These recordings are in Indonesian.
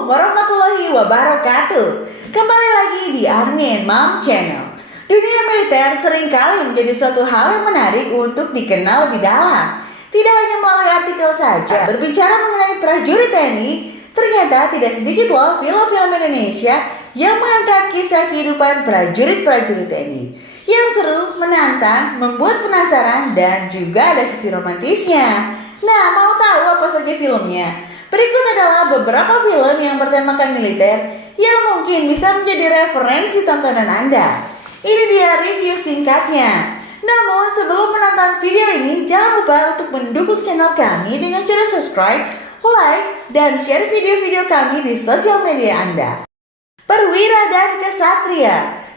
Assalamualaikum warahmatullahi wabarakatuh. Kembali lagi di Armin Mom Channel. Dunia militer seringkali menjadi suatu hal yang menarik untuk dikenal lebih dalam. Tidak hanya melalui artikel saja. Berbicara mengenai prajurit TNI, ternyata tidak sedikit loh film-film Indonesia yang mengangkat kisah kehidupan prajurit-prajurit TNI yang seru, menantang, membuat penasaran, dan juga ada sisi romantisnya. Nah, mau tahu apa saja filmnya? Berikut adalah beberapa film yang bertemakan militer yang mungkin bisa menjadi referensi tontonan Anda. Ini dia review singkatnya. Namun sebelum menonton video ini, jangan lupa untuk mendukung channel kami dengan cara subscribe, like, dan share video-video kami di sosial media Anda. Perwira dan Kesatria.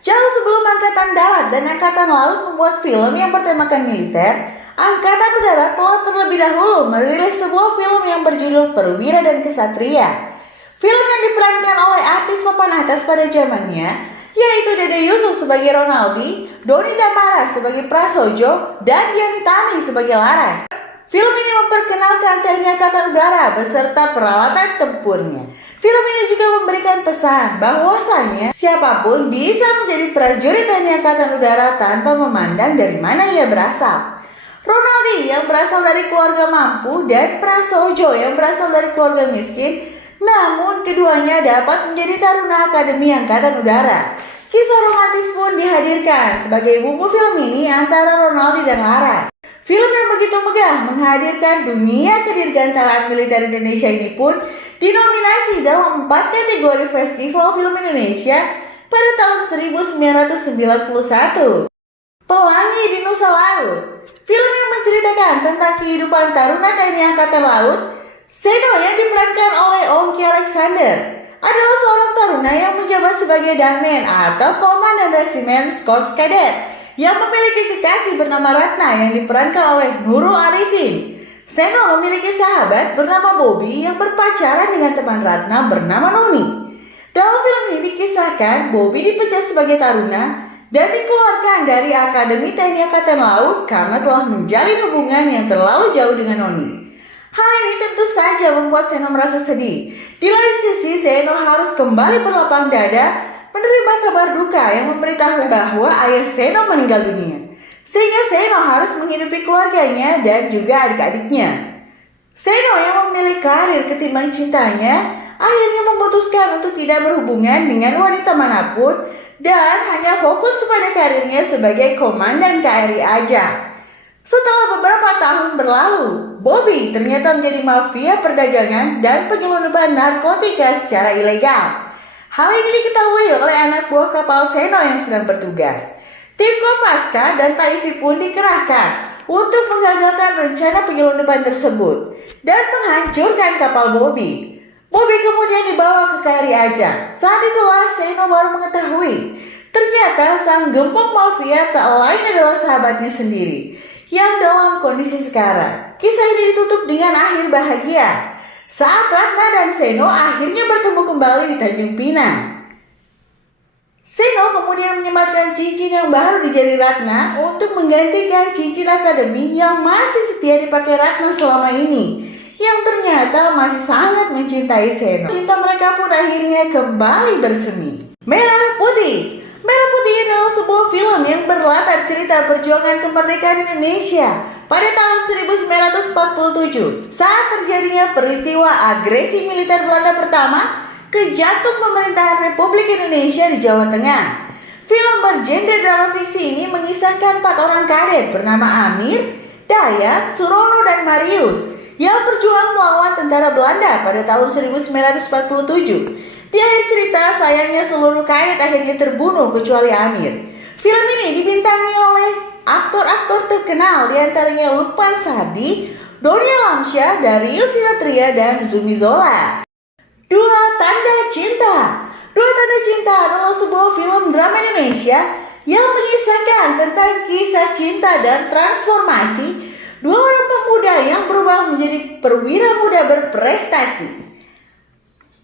Jauh sebelum Angkatan Darat dan Angkatan Laut membuat film yang bertemakan militer, Angkatan Udara telah terlebih dahulu merilis sebuah film yang berjudul Perwira dan Kesatria. Film yang diperankan oleh artis papan atas pada zamannya, yaitu Dede Yusuf sebagai Ronaldi, Doni Damara sebagai Prasojo, dan Diani Tani sebagai Laras. Film ini memperkenalkan TNI Angkatan Udara beserta peralatan tempurnya. Film ini juga memberikan pesan bahwasannya siapapun bisa menjadi prajurit TNI Angkatan Udara tanpa memandang dari mana ia berasal. Ronaldi yang berasal dari keluarga mampu dan Prasojo yang berasal dari keluarga miskin, namun keduanya dapat menjadi taruna Akademi Angkatan Udara. Kisah romantis pun dihadirkan sebagai bumbu film ini antara Ronaldi dan Laras. Film yang begitu megah menghadirkan dunia kedirgantaraan militer Indonesia ini pun dinominasi dalam 4 kategori Festival Film Indonesia pada tahun 1991. Pelangi di Nusa Laut. Film yang menceritakan tentang kehidupan taruna TNI Angkatan Laut, Seno yang diperankan oleh Ongki Alexander adalah seorang taruna yang menjabat sebagai Danmen atau Komandan Resimen Korps Kadet yang memiliki kekasih bernama Ratna yang diperankan oleh Nurul Arifin. Seno memiliki sahabat bernama Bobby yang berpacaran dengan teman Ratna bernama Noni. Dalam film ini dikisahkan Bobby dipecat sebagai taruna dan dikeluarkan dari Akademi TNI Angkatan Laut karena telah menjalin hubungan yang terlalu jauh dengan Noni. Hal ini tentu saja membuat Seno merasa sedih. Di lain sisi, Seno harus kembali berlapang dada menerima kabar duka yang memberitahu bahwa ayah Seno meninggal dunia, sehingga Seno harus menghidupi keluarganya dan juga adik-adiknya. Seno yang memilih karir ketimbang cintanya akhirnya memutuskan untuk tidak berhubungan dengan wanita manapun dan hanya fokus kepada karirnya sebagai komandan KRI aja. Setelah beberapa tahun berlalu, Bobby ternyata menjadi mafia perdagangan dan penyelundupan narkotika secara ilegal. Hal ini diketahui oleh anak buah kapal Seno yang sedang bertugas. Tim Kopaska dan Taifi pun dikerahkan untuk menggagalkan rencana penyelundupan tersebut dan menghancurkan kapal Bobby. Bobby kemudian dibawa ke KRI Ajang. Saat itulah Seno baru mengetahui ternyata sang gembong mafia tak lain adalah sahabatnya sendiri yang dalam kondisi sekarang. Kisah ini ditutup dengan akhir bahagia saat Ratna dan Seno akhirnya bertemu kembali di Tanjung Pinang. Seno kemudian menyematkan cincin yang baru di jari Ratna untuk menggantikan cincin akademi yang masih setia dipakai Ratna selama ini, yang ternyata masih sangat mencintai Seno. Cinta mereka pun akhirnya kembali bersemi. Merah Putih. Merah Putih adalah sebuah film yang berlatar cerita perjuangan kemerdekaan Indonesia pada tahun 1947 saat terjadinya peristiwa agresi militer Belanda pertama ke jantung pemerintahan Republik Indonesia di Jawa Tengah. Film bergenre drama fiksi ini mengisahkan 4 orang kadet bernama Amir, Dayat, Surono, dan Marius yang berjuang melawan tentara Belanda pada tahun 1947. Di akhir cerita, sayangnya seluruh kadet akhirnya terbunuh kecuali Amir. Film ini dibintangi oleh aktor-aktor terkenal diantaranya Lukman Sardi, Doni Alamsyah, Darius Sinathrya, dan Zumi Zola. Dua Tanda Cinta. Dua Tanda Cinta adalah sebuah film drama Indonesia yang mengisahkan tentang kisah cinta dan transformasi dua orang pemuda yang berubah menjadi perwira muda berprestasi.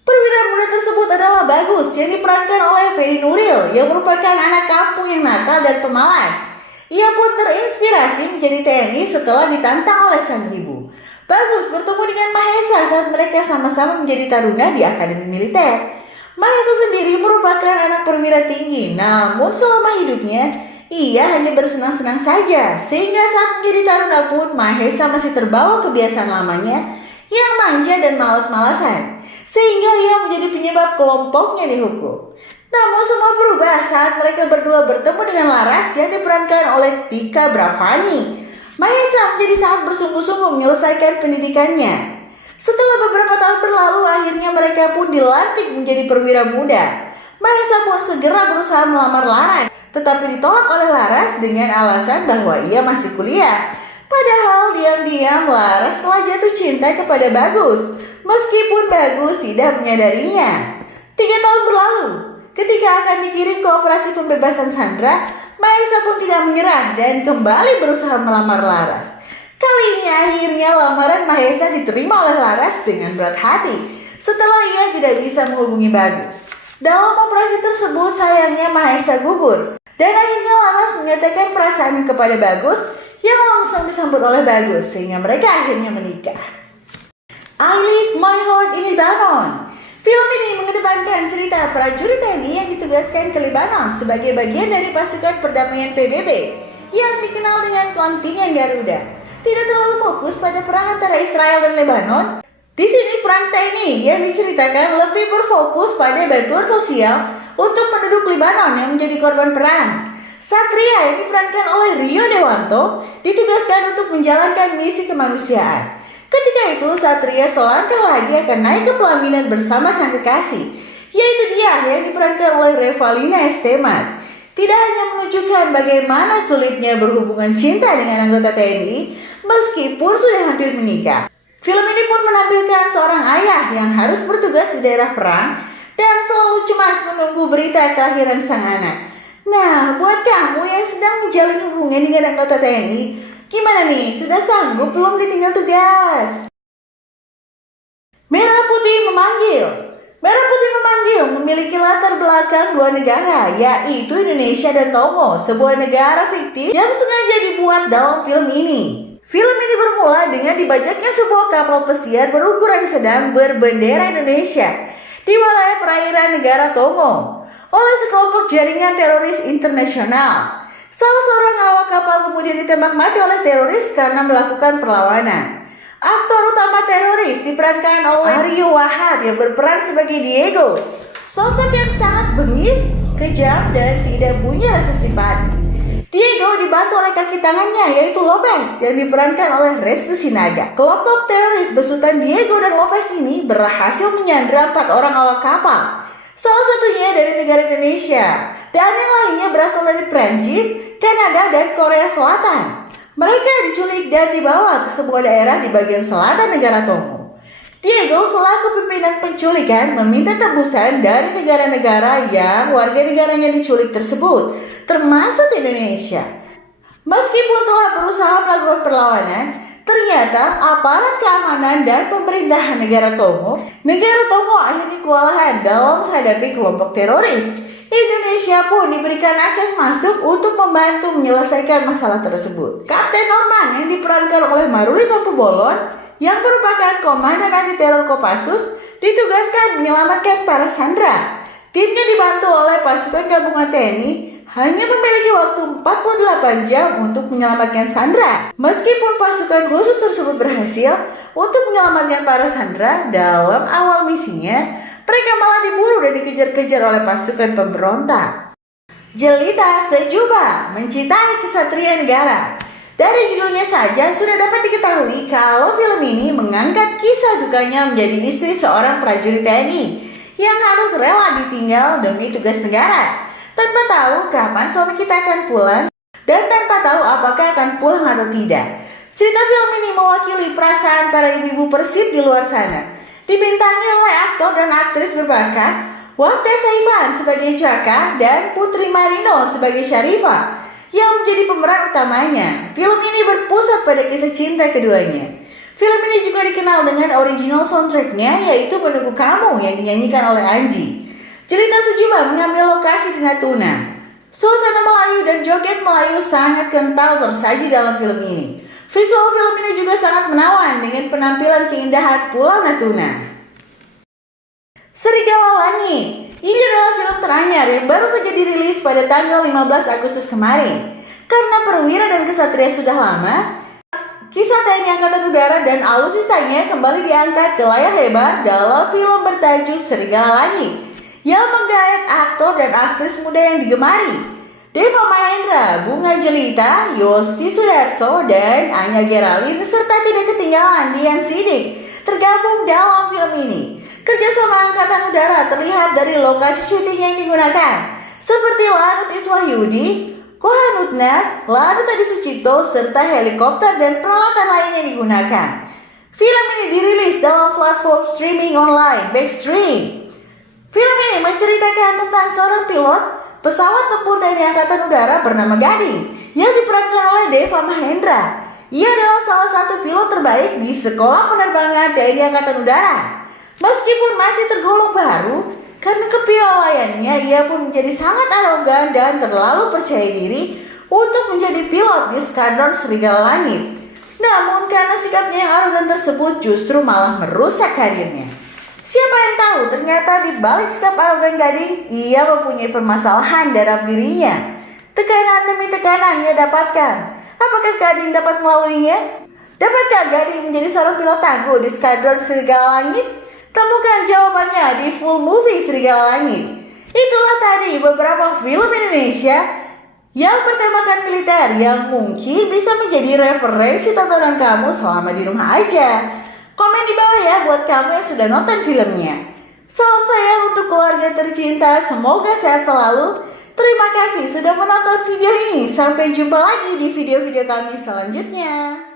Perwira muda tersebut adalah Bagus yang diperankan oleh Ferry Nuril yang merupakan anak kampung yang nakal dan pemalas. Ia pun terinspirasi menjadi TNI setelah ditantang oleh sang ibu. Bagus bertemu dengan Mahesa saat mereka sama-sama menjadi taruna di Akademi Militer. Mahesa sendiri merupakan anak perwira tinggi, namun selama hidupnya ia hanya bersenang-senang saja. Sehingga saat menjadi taruna pun Mahesa masih terbawa kebiasaan lamanya yang manja dan malas-malasan, sehingga ia menjadi penyebab kelompoknya dihukum. Namun semua berubah saat mereka berdua bertemu dengan Laras yang diperankan oleh Tika Bravani. Mahesa menjadi sangat bersungguh-sungguh menyelesaikan pendidikannya. Setelah beberapa tahun berlalu, akhirnya mereka pun dilantik menjadi perwira muda. Mahesa pun segera berusaha melamar Laras, tetapi ditolak oleh Laras dengan alasan bahwa ia masih kuliah. Padahal diam-diam Laras telah jatuh cinta kepada Bagus, meskipun Bagus tidak menyadarinya. 3 tahun berlalu, ketika akan dikirim ke operasi pembebasan Sandra, Mahesa pun tidak menyerah dan kembali berusaha melamar Laras. Kali ini akhirnya lamaran Mahesa diterima oleh Laras dengan berat hati setelah ia tidak bisa menghubungi Bagus. Dalam operasi tersebut sayangnya Mahesa gugur dan akhirnya Laras menyatakan perasaan kepada Bagus yang langsung disambut oleh Bagus sehingga mereka akhirnya menikah. I Leave My Heart in Lebanon. Film ini mengedepankan cerita prajurit TNI yang ditugaskan ke Lebanon sebagai bagian dari pasukan perdamaian PBB yang dikenal dengan kontingen Garuda. Tidak terlalu fokus pada perang antara Israel dan Lebanon. Di sini peran TNI yang diceritakan lebih berfokus pada bantuan sosial untuk penduduk Lebanon yang menjadi korban perang. Satria yang diperankan oleh Rio Dewanto ditugaskan untuk menjalankan misi kemanusiaan. Ketika itu Satria selangkah lagi akan naik ke pelaminan bersama sang kekasih, yaitu dia yang diperankan oleh Revalina Estemat. Tidak hanya menunjukkan bagaimana sulitnya berhubungan cinta dengan anggota TNI meskipun sudah hampir menikah. Film ini pun menampilkan seorang ayah yang harus bertugas di daerah perang dan selalu cemas menunggu berita kelahiran sang anak. Nah, buat kamu yang sedang menjalin hubungan dengan anggota TNI, gimana nih? Sudah sanggup belum ditinggal tugas? Merah Putih Memanggil. Merah Putih Memanggil memiliki latar belakang 2 negara, yaitu Indonesia dan Togo, sebuah negara fiktif yang sengaja dibuat dalam film ini. Film ini bermula dengan dibajaknya sebuah kapal pesiar berukuran sedang berbendera Indonesia di wilayah perairan negara Togo oleh sekelompok jaringan teroris internasional. Salah seorang awak kapal kemudian ditembak mati oleh teroris karena melakukan perlawanan. Aktor utama teroris diperankan oleh Aryo Wahab yang berperan sebagai Diego. Sosok yang sangat bengis, kejam, dan tidak punya rasa simpati. Diego dibantu oleh kaki tangannya yaitu Lopez yang diperankan oleh Restu Sinaga. Kelompok teroris besutan Diego dan Lopez ini berhasil menyandra 4 orang awak kapal. Salah satunya dari negara Indonesia dan yang lainnya berasal dari Prancis, Kanada, dan Korea Selatan. Mereka diculik dan dibawa ke sebuah daerah di bagian selatan negara Togo. Diego selaku pimpinan penculikan meminta tebusan dari negara-negara yang warga negaranya diculik tersebut, termasuk Indonesia. Meskipun telah berusaha melakukan perlawanan, ternyata aparat keamanan dan pemerintahan negara Togo akhirnya kewalahan dalam menghadapi kelompok teroris. Indonesia pun diberikan akses masuk untuk membantu menyelesaikan masalah tersebut. Kapten Norman yang diperankan oleh Maruli Tapubolon yang merupakan komandan anti teror Kopassus ditugaskan menyelamatkan para sandera. Timnya dibantu oleh pasukan gabungan TNI hanya memiliki waktu 48 jam untuk menyelamatkan sandera. Meskipun pasukan khusus tersebut berhasil untuk menyelamatkan para sandera dalam awal misinya, mereka malah diburu dan dikejar-kejar oleh pasukan pemberontak. Jelita Sejuba Mencintai Kesatria Negara. Dari judulnya saja sudah dapat diketahui kalau film ini mengangkat kisah dukanya menjadi istri seorang prajurit TNI yang harus rela ditinggal demi tugas negara, tanpa tahu kapan suami kita akan pulang dan tanpa tahu apakah akan pulang atau tidak. Cerita film ini mewakili perasaan para ibu-ibu Persib di luar sana. Dibintangi oleh aktor dan aktris berbakat, Wafda Saifan sebagai Caka dan Putri Marino sebagai Syarifah yang menjadi pemeran utamanya. Film ini berpusat pada kisah cinta keduanya. Film ini juga dikenal dengan original soundtracknya yaitu Menunggu Kamu yang dinyanyikan oleh Anji. Jelita Sejuba mengambil lokasi di Natuna. Suasana Melayu dan joget Melayu sangat kental tersaji dalam film ini. Visual film ini juga sangat menawan dengan penampilan keindahan Pulau Natuna. Serigala Langit. Ini adalah film teranyar yang baru saja dirilis pada tanggal 15 Agustus kemarin. Karena perwira dan kesatria sudah lama, kisah TNI Angkatan Udara dan alutsistanya kembali diangkat ke layar lebar dalam film bertajuk Serigala Langit yang menggait aktor dan aktris muda yang digemari. Deva Mahendra, Bunga Jelita, Yosti Sudarso, dan Anya Geraldine serta tidak ketinggalan Dian Sidik tergabung dalam film ini. Kerjasama Angkatan Udara terlihat dari lokasi syuting yang digunakan, seperti Lanut Iswahyudi, Kohanut Nas, Lanut Adi Sucipto, serta helikopter dan peralatan lain yang digunakan. Film ini dirilis dalam platform streaming online Backstream. Film ini menceritakan tentang seorang pilot pesawat tempur TNI Angkatan Udara bernama Gading yang diperankan oleh Deva Mahendra. Ia adalah salah satu pilot terbaik di Sekolah Penerbangan TNI Angkatan Udara. Meskipun masih tergolong baru, karena kepiawaiannya ia pun menjadi sangat arogan dan terlalu percaya diri untuk menjadi pilot di Skadron Serigala Langit. Namun karena sikapnya yang arogan tersebut justru malah merusak karirnya. Siapa yang tahu ternyata di balik sikap arogan Gading, ia mempunyai permasalahan dalam dirinya. Tekanan demi tekanan ia dapatkan. Apakah Gading dapat melaluinya? Dapatkah Gading menjadi seorang pilot tangguh di Skadron Serigala Langit? Temukan jawabannya di full movie Serigala Langit. Itulah tadi beberapa film Indonesia yang bertemakan militer yang mungkin bisa menjadi referensi tontonan kamu selama di rumah aja. Komen di bawah ya buat kamu yang sudah nonton filmnya. Salam saya untuk keluarga tercinta, semoga sehat selalu. Terima kasih sudah menonton video ini. Sampai jumpa lagi di video-video kami selanjutnya.